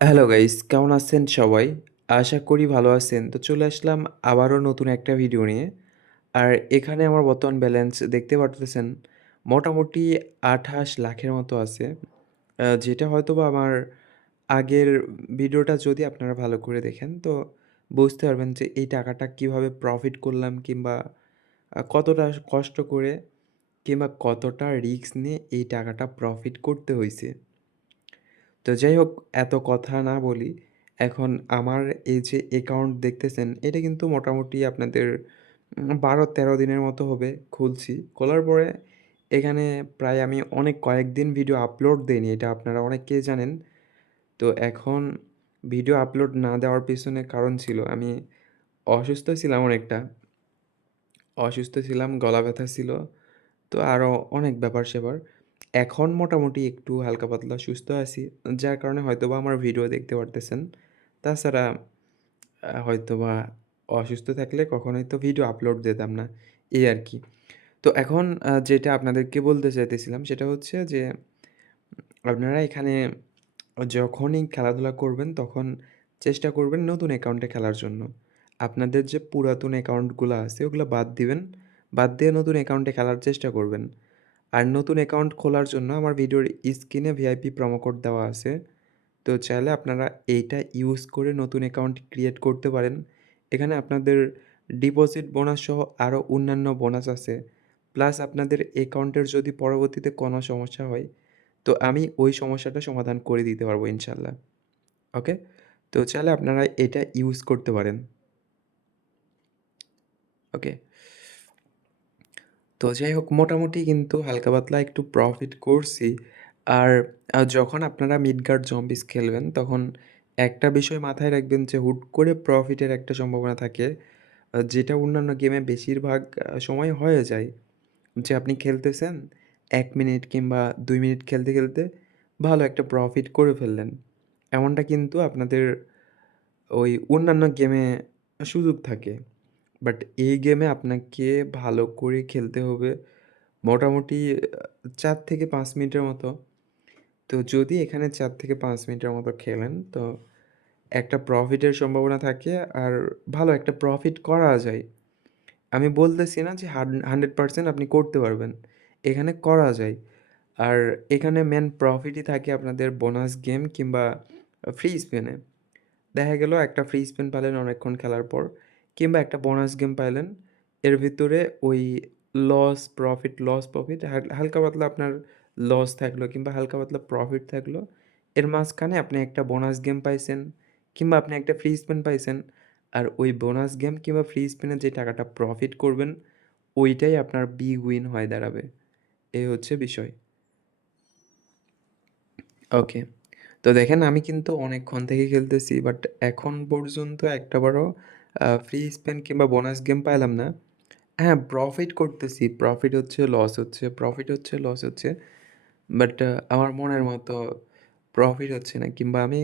Hello guys, কেমন আছেন সবাই? আশা করি ভালো আছেন। তো চলে আসলাম আবারও নতুন একটা ভিডিও নিয়ে। আর এখানে আমার বর্তমান ব্যালেন্স দেখতে পারতেছেন মোটামুটি 28,00,000-এর মতো আছে। যেটা হয়তোবা আমার আগের ভিডিওটা যদি আপনারা ভালো করে দেখেন তো বুঝতে পারবেন যে এই টাকাটা কিভাবে প্রফিট করলাম কিংবা কতটা কষ্ট করে কিংবা কতটা রিস্ক নিয়ে এই টাকাটা প্রফিট করতে হইছে। তো যাই হোক, এত কথা না বলি। এখন আমার এই যে অ্যাকাউন্ট দেখতেছেন, এটা কিন্তু মোটামুটি আপনাদের ১২-১৩ দিনের মতো হবে খুলছি। খোলার পরে এখানে প্রায় আমি অনেক কয়েকদিন ভিডিও আপলোড দেইনি। এটা আপনারা অনেকেই জানেন। তো এখন ভিডিও আপলোড না দেওয়ার পেছনে কারণ ছিল আমি অসুস্থ ছিলাম অনেকটা। অসুস্থ ছিলাম, গলা ব্যথা ছিল। তো আরও অনেক ব্যাপার-স্যাপার। এখন মোটামুটি একটু হালকা পাতলা সুস্থ আছি। যার কারণে হয়তোবা আমার ভিডিও দেখতে পারতেছেন। তাছাড়া হয়তোবা অসুস্থ থাকলে কখনোই তো ভিডিও আপলোড দিতাম না। এই আরকি। তো এখন যেটা আপনাদেরকে বলতে চাইতেছিলাম সেটা হচ্ছে যে, আপনারা এখানে যখনই খেলাধুলা করবেন তখন চেষ্টা করবেন নতুন অ্যাকাউন্টে খেলার জন্য। আপনাদের যে পুরাতন অ্যাকাউন্টগুলা আছে ওগুলা বাদ দিবেন। বাদ দিয়ে নতুন অ্যাকাউন্টে খেলার চেষ্টা করবেন। আর নতুন অ্যাকাউন্ট খোলার জন্য আমার ভিডিওর স্ক্রিনে ভিআইপি প্রোমো কোড দেওয়া আছে। তো চাইলে আপনারা এইটা ইউজ করে নতুন অ্যাকাউন্ট ক্রিয়েট করতে পারেন। এখানে আপনাদের ডিপোজিট বোনাস সহ আরও অন্যান্য বোনাস আছে। প্লাস আপনাদের অ্যাকাউন্টের যদি পরবর্তীতে কোনো সমস্যা হয়, তো আমি ওই সমস্যাটা সমাধান করে দিতে পারবো ইনশাল্লাহ। ওকে? তো চাইলে আপনারা এটা ইউজ করতে পারেন। ওকে? তো যাই হোক, মোটামুটি কিন্তু হালকা পাতলা একটু প্রফিট করছি। আর যখন আপনারা মিডগার্ড জম্বিস খেলবেন তখন একটা বিষয় মাথায় রাখবেন যে হুট করে প্রফিটের একটা সম্ভাবনা থাকে। যেটা অন্যান্য গেমে বেশিরভাগ সময় হয়ে যায়। যে আপনি খেলতেছেন ১ মিনিট কিংবা ২ মিনিট খেলতে ভালো একটা প্রফিট করে ফেললেন। এমনটা কিন্তু আপনাদের ওই অন্যান্য গেমে সুযোগ থাকে। বাট এই গেমে আপনাকে ভালো করে খেলতে হবে। মোটামুটি ৪ থেকে ৫ মিনিটের মতো। তো যদি এখানে ৪ থেকে ৫ মিনিটের মতো খেলেন তো একটা প্রফিটের সম্ভাবনা থাকে আর ভালো একটা প্রফিট করা যায়। আমি বলতেছি না যে 100% আপনি করতে পারবেন। এখানে করা যায়। আর এখানে মেইন প্রফিটই থাকে আপনাদের বোনাস গেম কিংবা ফ্রি স্পিনে। দেখা গেল একটা ফ্রি স্পিন পাইলেন অনেকক্ষণ খেলার পর কিংবা একটা বোনাস গেম পাইলেন। এর ভিতরে ওই লস প্রফিট হালকা পাতলা আপনার লস থাকলো কিংবা হালকা পাতলা প্রফিট থাকলো। এর মাঝখানে আপনি একটা বোনাস গেম পাইছেন কিংবা আপনি একটা ফ্রি স্পিন পাইছেন। আর ওই বোনাস গেম কিংবা ফ্রি স্পিনে যে টাকাটা প্রফিট করবেন, ওইটাই আপনার বিগ উইন হয়ে দাঁড়াবে। এই হচ্ছে বিষয়। ওকে। তো দেখেন আমি কিন্তু অনেকক্ষণ থেকে খেলতেছি বাট এখন পর্যন্ত একটাবারও ফ্রি স্পেন কিংবা বোনাস গেম পাইলাম না। হ্যাঁ, প্রফিট করতেছি। প্রফিট হচ্ছে, লস হচ্ছে, প্রফিট হচ্ছে, লস হচ্ছে। বাট আমার মনের মতো প্রফিট হচ্ছে না কিংবা আমি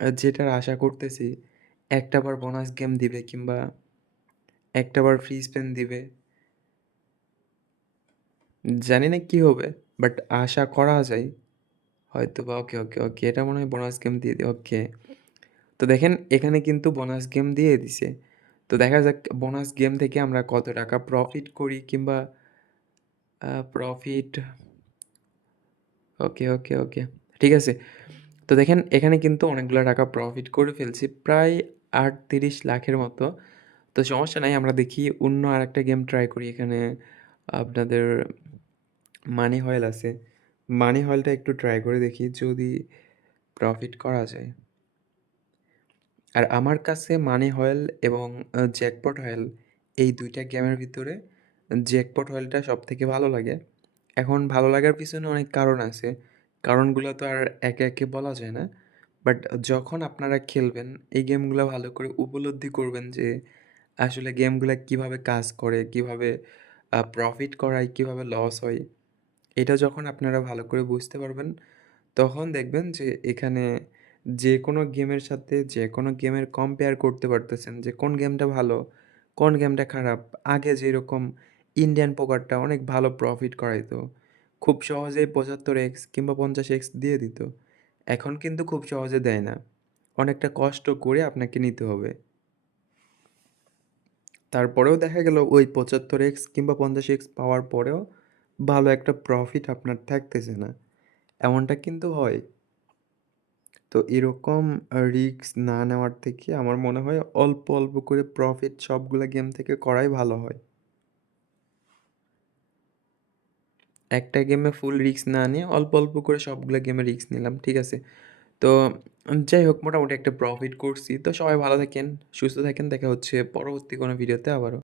যেটার আশা করতেছি একটাবার বোনাস গেম দিবে কিংবা একটাবার ফ্রি স্পেন দিবে। জানি না কি হবে বাট আশা করা যায়। হয়তোবা ওকে। এটা মনে হয় বোনাস গেম দিয়ে ওকে। তো দেখেন এখানে কিন্তু বোনাস গেম দিয়ে দিছে। তো দেখা যাক বোনাস গেম থেকে আমরা কত টাকা প্রফিট করি কিংবা প্রফিট ওকে। ঠিক আছে। তো দেখেন এখানে কিন্তু অনেকগুলা টাকা প্রফিট করে ফেলছি। প্রায় ৩৮,০০,০০০ মতো। তো সমস্যা নাই, আমরা দেখি অন্য আরেকটা গেম ট্রাই করি। এখানে আপনাদের মানি হয়েল আছে। মানি হয়েলটা একটু ট্রাই করে দেখি যদি প্রফিট করা যায়। আর আমার কাছে মানি হয়েল এবং জ্যাকপট হয়েল এই ২ টা গেমের ভিতরে জ্যাকপট হয়েলটা সবথেকে ভালো লাগে। এখন ভালো লাগার পিছনে অনেক কারণ আছে। কারণগুলো তো আর একে বলা যায় না। বাট যখন আপনারা খেলবেন এই গেমগুলা ভালো করে উপলব্ধি করবেন যে আসলে গেমগুলা কিভাবে কাজ করে, কিভাবে প্রফিট করায়, কিভাবে লস হয়। এটা যখন আপনারা ভালো করে বুঝতে পারবেন তখন দেখবেন যে এখানে যেকোনো গেমের সাথে যেকোনো গেমের কম্পেয়ার করতে পারতেছেন যে কোন গেমটা ভালো, কোন গেমটা খারাপ। আগে যেরকম ইন্ডিয়ান পোকারটা অনেক ভালো প্রফিট করাইতো। খুব সহজেই ৭৫x কিংবা ৫০x দিয়ে দিত। এখন কিন্তু খুব সহজে দেয় না। অনেকটা কষ্ট করে আপনাকে নিতে হবে। তারপরেও দেখা গেল ওই ৭৫x কিংবা ৫০x পাওয়ার পরেও ভালো একটা প্রফিট আপনার থাকতেছে না। এমনটা কিন্তু হয়। তো এরকম রিস্ক না নেওয়ার থেকে আমার মনে হয় অল্প, অল্প করে প্রফিট সবগুলা গেম থেকে করাই ভালো হয়। একটা গেমে ফুল রিস্ক না নিয়ে অল্প, অল্প করে সবগুলা গেমে রিস্ক নিলাম। ঠিক আছে? তো যাই হোক মোটামুটি একটা প্রফিট করছি। তো সবাই ভালো থাকেন, সুস্থ থাকেন। দেখা হচ্ছে পরবর্তী কোনো ভিডিওতে আবারও।